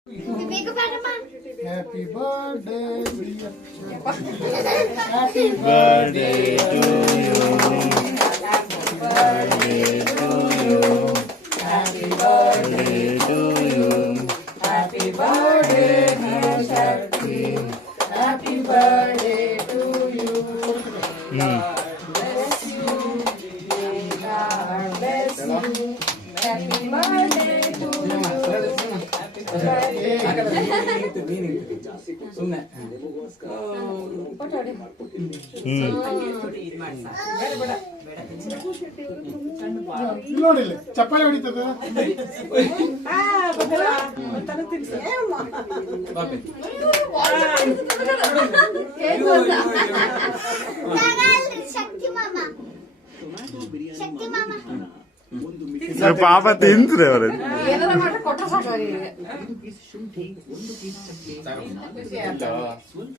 Happy birthday, dear. Happy birthday to you. Happy birthday to you. Happy birthday to you. Happy birthday, dear Shakti. Happy birthday to you. God bless you. God bless you. Happy birthday to you. Happy birthday. ನೋಡಿಲ್ಲ ಚಪ್ಪಾಳೆ ಹೊಡಿತದ ಪಾಪ ತಿಂತ್ರೆ ಅವ್ರ ಕೊಟ್ಟ ಸಾಕು